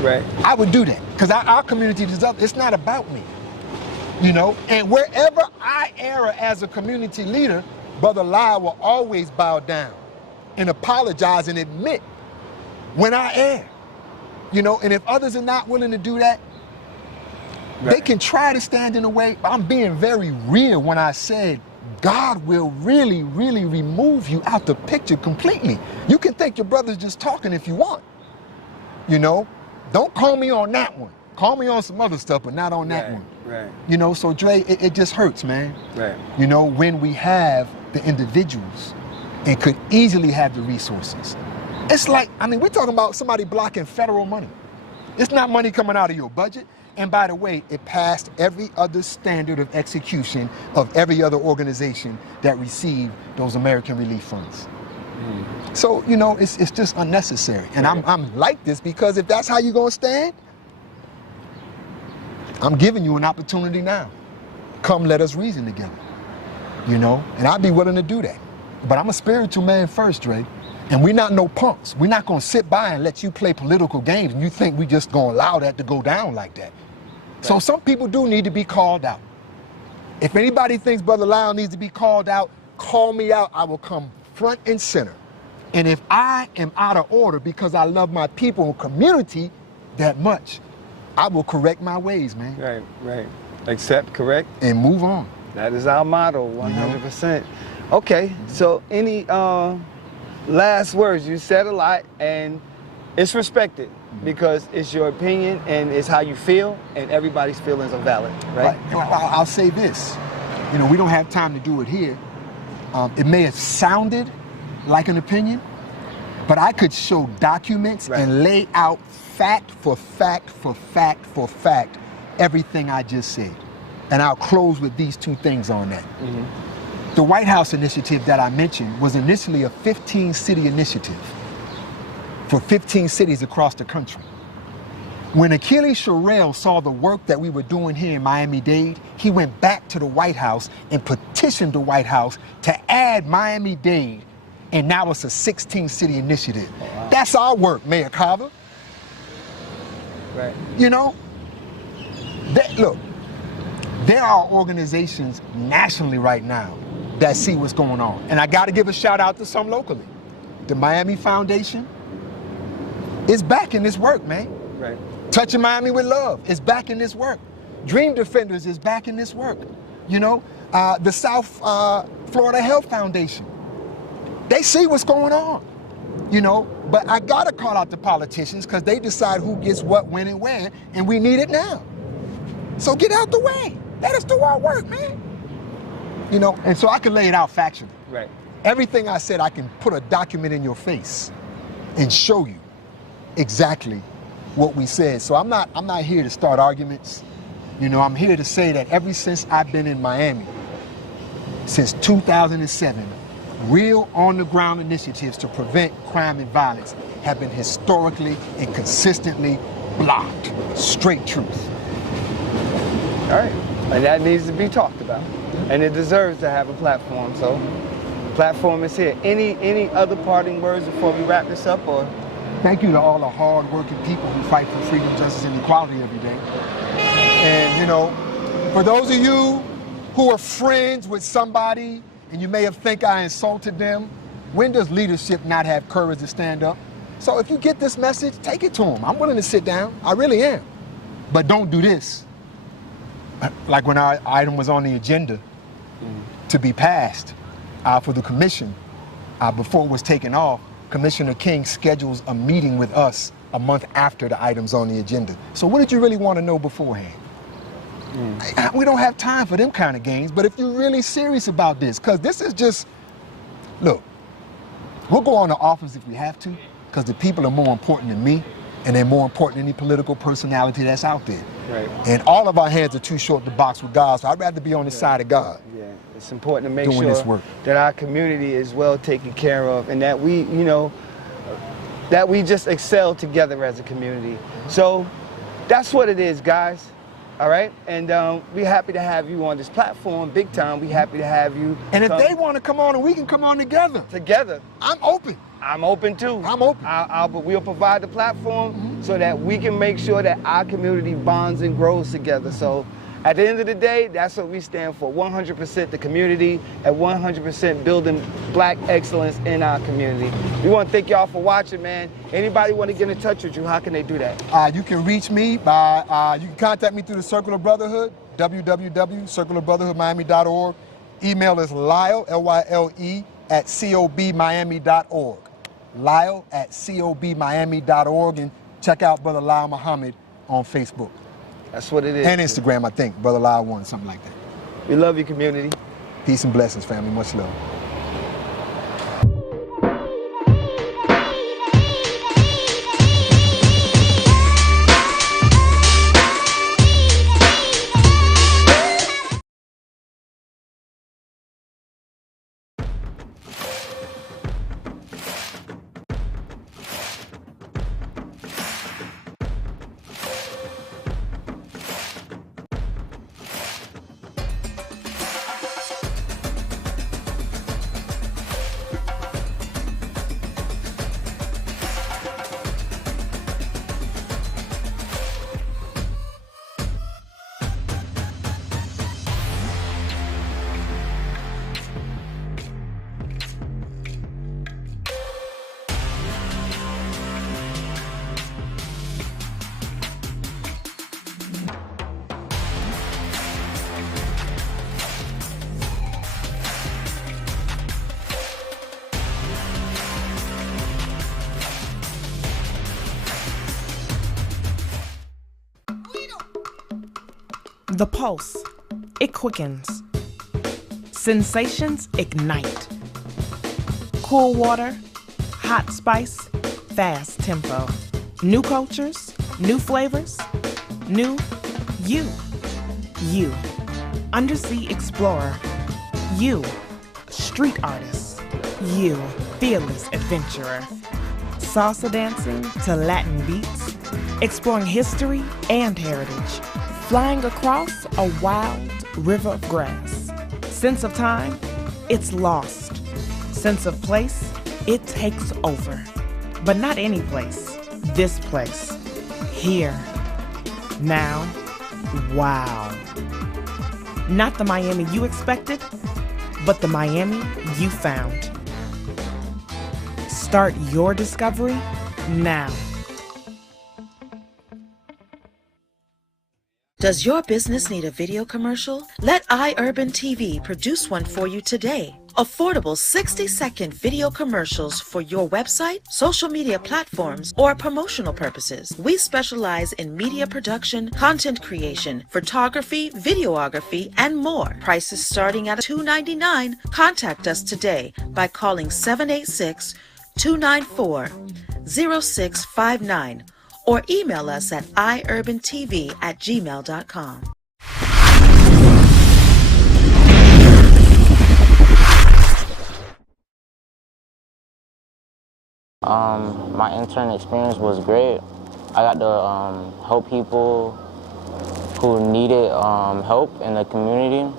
Right. I would do that because our community is up. It's not about me, you know. And wherever I err as a community leader, Brother Lyle will always bow down and apologize and admit when I err, you know. And if others are not willing to do that, right, they can try to stand in the way. I'm being very real when I said God will really, really remove you out the picture completely. You can think your brother's just talking if you want, you know. Don't call me on that one. Call me on some other stuff, but not on that one. Right. You know, so Dre, it just hurts, man. Right. You know, when we have the individuals and could easily have the resources. It's like, I mean, we're talking about somebody blocking federal money. It's not money coming out of your budget. And by the way, it passed every other standard of execution of every other organization that received those American relief funds. So, you know, it's just unnecessary. And I'm like this because if that's how you're going to stand, I'm giving you an opportunity now. Come, let us reason together. You know, and I'd be willing to do that. But I'm a spiritual man first, Dre. And we're not no punks. We're not going to sit by and let you play political games and you think we just going to allow that to go down like that. So some people do need to be called out. If anybody thinks Brother Lyle needs to be called out, call me out. I will come front and center. And if I am out of order because I love my people and community that much, I will correct my ways, man. Right, right. Accept, correct. And move on. That is our motto, 100%. Okay, so any last words? You said a lot, and it's respected because it's your opinion and it's how you feel, and everybody's feelings are valid, right? I'll say this. You know, we don't have time to do it here. It may have sounded like an opinion, but I could show documents and lay out fact for fact for fact for fact everything I just said. And I'll close with these two things on that. The White House initiative that I mentioned was initially a 15-city initiative for 15 cities across the country. When Achilles Sherrill saw the work that we were doing here in Miami-Dade, he went back to the White House and petitioned the White House to add Miami-Dade, and now it's a 16-city initiative. Wow. That's our work, Mayor Carver. Right. You know, look, there are organizations nationally right now that see what's going on. And I got to give a shout out to some locally. The Miami Foundation is back in this work, man. Right. Touching Miami with Love is back in this work. Dream Defenders is back in this work. You know, the South Florida Health Foundation, they see what's going on. You know, but I got to call out the politicians because they decide who gets what, when, and where, and we need it now. So get out the way. Let us do our work, man. You know, and so I can lay it out factually. Right. Everything I said, I can put a document in your face and show you exactly what we said. So I'm not here to start arguments. You know, I'm here to say that ever since I've been in Miami, since 2007, real on-the-ground initiatives to prevent crime and violence have been historically and consistently blocked. Straight truth. All right, and that needs to be talked about. And it deserves to have a platform, so the platform is here. Any other parting words before we wrap this up, or? Thank you to all the hard-working people who fight for freedom, justice, and equality every day. And, you know, for those of you who are friends with somebody and you may have think I insulted them, when does leadership not have courage to stand up? So if you get this message, take it to them. I'm willing to sit down. I really am. But don't do this. Like when our item was on the agenda to be passed for the commission, before it was taken off, Commissioner King schedules a meeting with us a month after the item's on the agenda. So what did you really want to know beforehand? We don't have time for them kind of games, but if you're really serious about this, because this is just, look, we'll go on to office if we have to, because the people are more important than me, and they're more important than any political personality that's out there. Right. And all of our hands are too short to box with God, so I'd rather be on the side of God. Yeah, it's important to make doing sure this work. that our community is well taken care of and that we, you know, that we just excel together as a community. So that's what it is, guys. All right, and we're happy to have you on this platform, big time. We're happy to have you. And if they want to come on, and we can come on together. Together. I'm open. I'm open too. I'm open. We'll provide the platform so that we can make sure that our community bonds and grows together. So at the end of the day, that's what we stand for, 100% the community and 100% building black excellence in our community. We want to thank y'all for watching, man. Anybody want to get in touch with you, how can they do that? You can reach me by, you can contact me through the Circle of Brotherhood, www.circleofbrotherhoodmiami.org. Email is Lyle, L-Y-L-E, at cobmiami.org. Lyle at cobmiami.org, and check out Brother Lyle Muhammad on Facebook. That's what it is. And Instagram, I think. Brother Lyle 1, something like that. We love you, community. Peace and blessings, family. Much love. The pulse, it quickens. Sensations ignite. Cool water, hot spice, fast tempo. New cultures, new flavors, new you. You, undersea explorer. You, street artist. You, fearless adventurer. Salsa dancing to Latin beats, exploring history and heritage, flying across a wild river of grass. Sense of time, it's lost. Sense of place, it takes over. But not any place, this place. Here, now, wow. Not the Miami you expected, but the Miami you found. Start your discovery now. Does your business need a video commercial? Let iUrban TV produce one for you today. Affordable 60-second video commercials for your website, social media platforms, or promotional purposes. We specialize in media production, content creation, photography, videography, and more. Prices starting at $2.99. Contact us today by calling 786-294-0659 or email us at iurbantv@gmail.com. My intern experience was great. I got to help people who needed help in the community,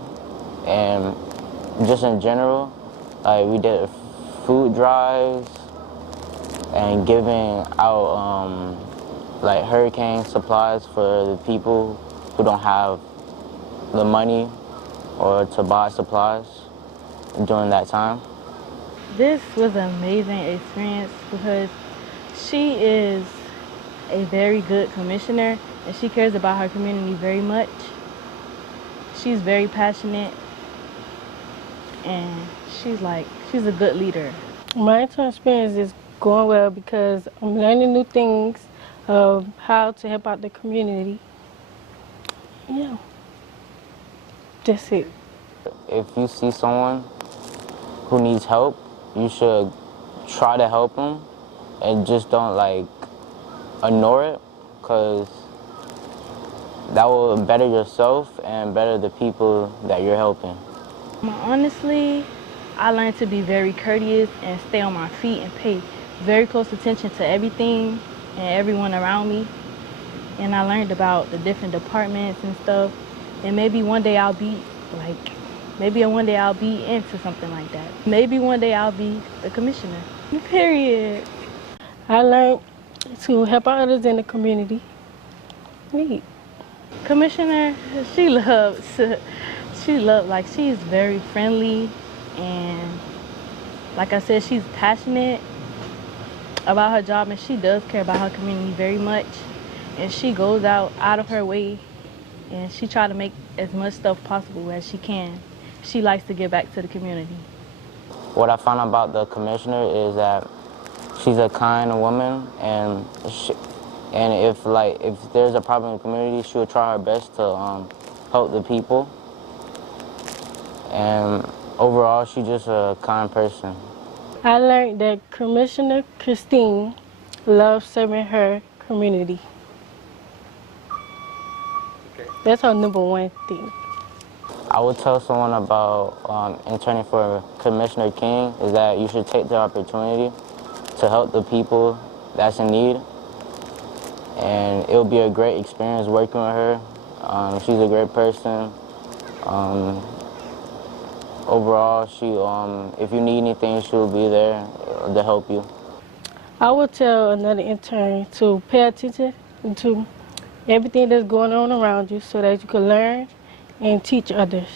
and just in general, like we did food drives and giving out like hurricane supplies for the people who don't have the money or to buy supplies during that time. This was an amazing experience because she is a very good commissioner and she cares about her community very much. She's very passionate and she's a good leader. My intern experience is going well because I'm learning new things of how to help out the community. Yeah, that's it. If you see someone who needs help, you should try to help them and just don't ignore it, because that will better yourself and better the people that you're helping. Honestly, I learned to be very courteous and stay on my feet and pay very close attention to everything and everyone around me. And I learned about the different departments and stuff. And maybe one day I'll be into something like that. Maybe one day I'll be the commissioner. Period. I learned to help others in the community. Neat. Commissioner, she's very friendly, and like I said, she's passionate about her job, and she does care about her community very much. And she goes out of her way, and she tries to make as much stuff possible as she can. She likes to give back to the community. What I found about the commissioner is that she's a kind woman, and if there's a problem in the community, she will try her best to help the people. And overall, she's just a kind person. I learned that Commissioner Christine loves serving her community. That's her #1 thing. I would tell someone about interning for Commissioner King is that you should take the opportunity to help the people that's in need. And it'll be a great experience working with her. She's a great person. Overall, if you need anything, she'll be there to help you. I would tell another intern to pay attention to everything that's going on around you so that you can learn and teach others.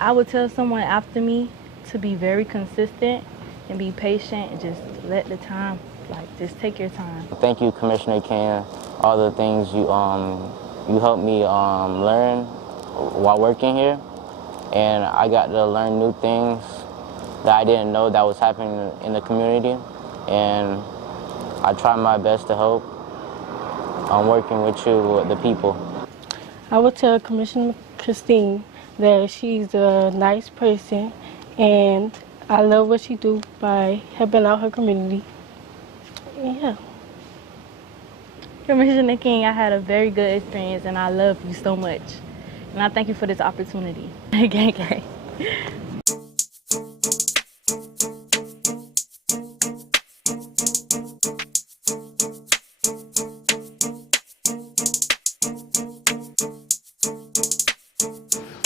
I would tell someone after me to be very consistent and be patient and just let the time, just take your time. Thank you, Commissioner King. All the things you helped me learn while working here. And I got to learn new things that I didn't know that was happening in the community. And I try my best to help. I'm working with you, with the people. I would tell Commissioner Christine that she's a nice person and I love what she do by helping out her community. Yeah. Commissioner King, I had a very good experience and I love you so much. And I thank you for this opportunity. Gang, gang.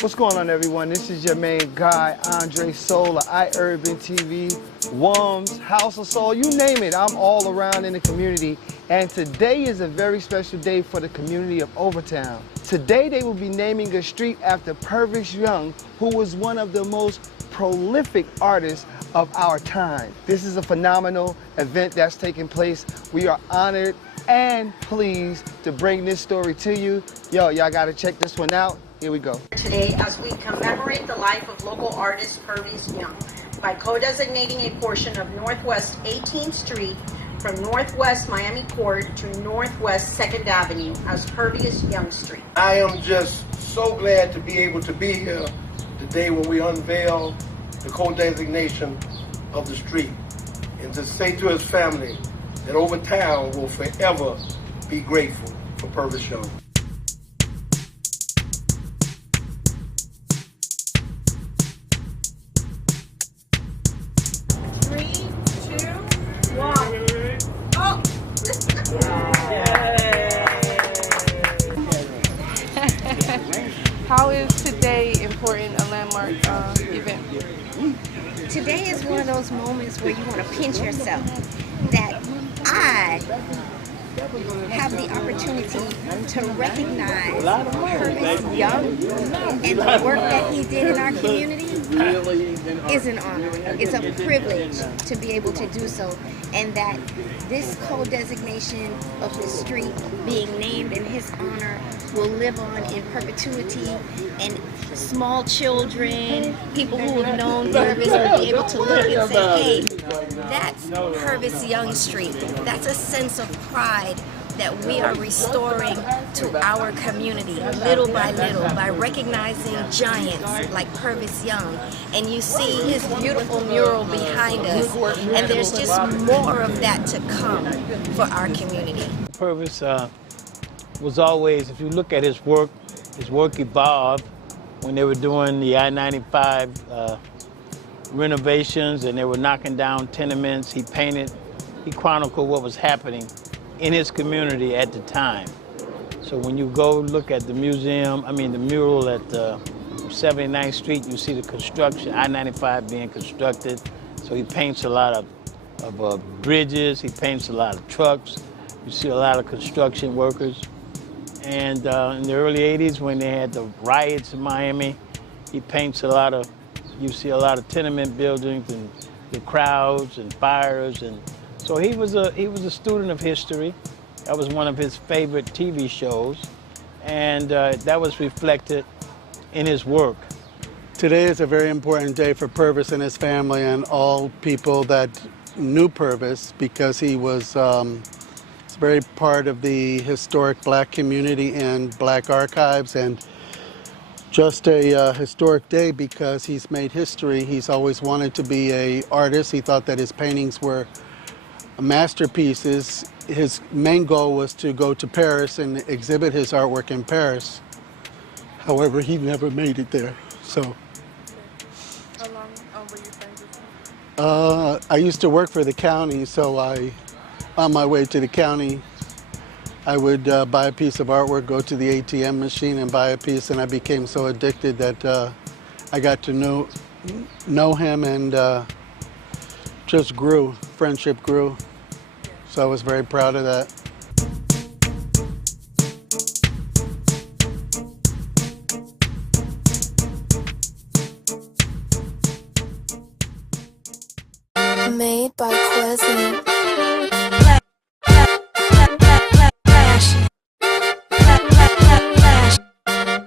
What's going on, everyone? This is your main guy, Andre Soul of iUrban TV, WUMMS, House of Soul, you name it. I'm all around in the community. And today is a very special day for the community of Overtown. Today they will be naming a street after Purvis Young, who was one of the most prolific artists of our time. This is a phenomenal event that's taking place. We are honored and pleased to bring this story to you. Yo, y'all gotta check this one out. Here we go. Today, as we commemorate the life of local artist Purvis Young by co-designating a portion of Northwest 18th Street from Northwest Miami Court to Northwest 2nd Avenue as Purvis Young Street. I am just so glad to be able to be here today when we unveil the co-designation of the street and to say to his family that Overtown will forever be grateful for Purvis Young. 3, 2, 1. Oh! How is today important, a landmark event? Today is one of those moments where you want to pinch yourself that I have the opportunity to recognize Purvis Young and the work that he did in our community is an honor. It's a privilege to be able to do so, and that this co-designation of the street being named in his honor will live on in perpetuity, and small children, people who have known Purvis will be able to look and say, hey, that's Purvis Young Street. That's a sense of pride that we are restoring to our community little by little by recognizing giants like Purvis Young. And you see his beautiful mural behind us, and there's just more of that to come for our community. Purvis was always, if you look at his work evolved when they were doing the I-95 renovations and they were knocking down tenements. He painted, he chronicled what was happening in his community at the time. So when you go look at the museum, the mural at 79th Street, you see the construction, I-95 being constructed. So he paints a lot of bridges, he paints a lot of trucks. You see a lot of construction workers. And in the early 80s, when they had the riots in Miami, he paints you see a lot of tenement buildings and the crowds and fires. And so he was a student of history. That was one of his favorite TV shows. And that was reflected in his work. Today is a very important day for Purvis and his family and all people that knew Purvis, because he was very part of the historic black community and black archives, and just a historic day because he's made history. He's always wanted to be an artist. He thought that his paintings were masterpieces. His main goal was to go to Paris and exhibit his artwork in Paris. However, he never made it there. So How long were you friends with him? I used to work for the county, so on my way to the county, I would buy a piece of artwork, go to the ATM machine and buy a piece, and I became so addicted that I got to know him, and just grew. Friendship grew. So I was very proud of that. Made by Quezzy.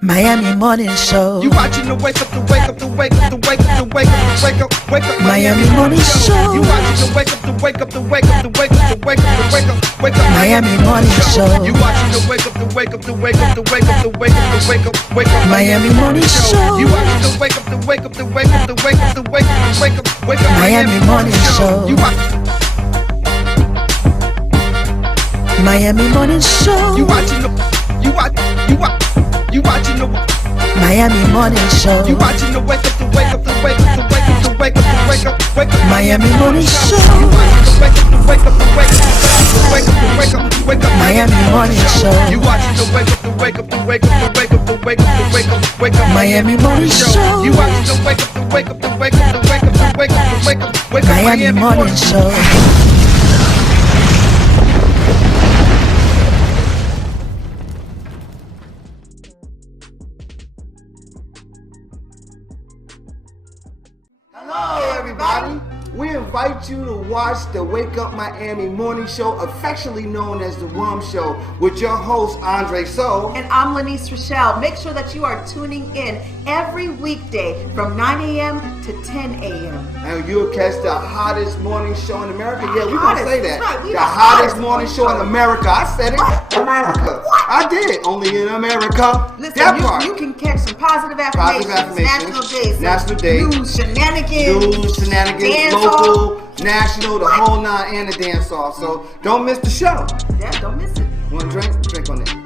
Miami Morning Show. You watching the wake up, the wake up, the wake up, the wake up, the wake up, the wake up, wake up. Miami Morning Show. You watching the wake up, the wake up, the wake up, the wake up, the wake up, the wake up, wake up. Miami Morning Show. You watching the wake up, the wake up, the wake up, the wake up, the wake up, the wake up, wake up. Miami Morning Show. You watching the wake up, the wake up, the wake up, the wake up, the wake up, the wake up, wake up. Miami Morning Show. You watch. Miami Morning Show. You watching the, you watch, you watching the Miami Morning Show. You watching the wake up, the wake up, the wake up, the wake up, the wake up, the wake up, wake up. Miami Morning Show. You watching the wake up, the wake up, the wake up, the wake up, the wake up, the wake up. Miami Morning Show. You watching the wake up, the wake up, the wake up, the wake up, the wake up, the wake up, wake up. Miami Morning Show. You watching the wake up, the wake up, the wake up, the wake up, the wake up, the wake up, wake up. Miami Morning Show. Hello, everybody. We invite you to watch the Wake Up Miami Morning Show, affectionately known as the WUMMS Show, with your host, Andre So. And I'm Lanice Rochelle. Make sure that you are tuning in every weekday from 9 a.m. to 10 a.m. And you'll catch the hottest morning show in America. Yeah, we're going to say that. Right, the hottest morning show in America. I said it. America. I did it. Only in America. Listen, that part. You can catch some positive affirmations. National days. News, shenanigans. Dance local, national, the whole nine, and the dance off. So don't miss the show. Yeah, don't miss it. Want a drink? Drink on that.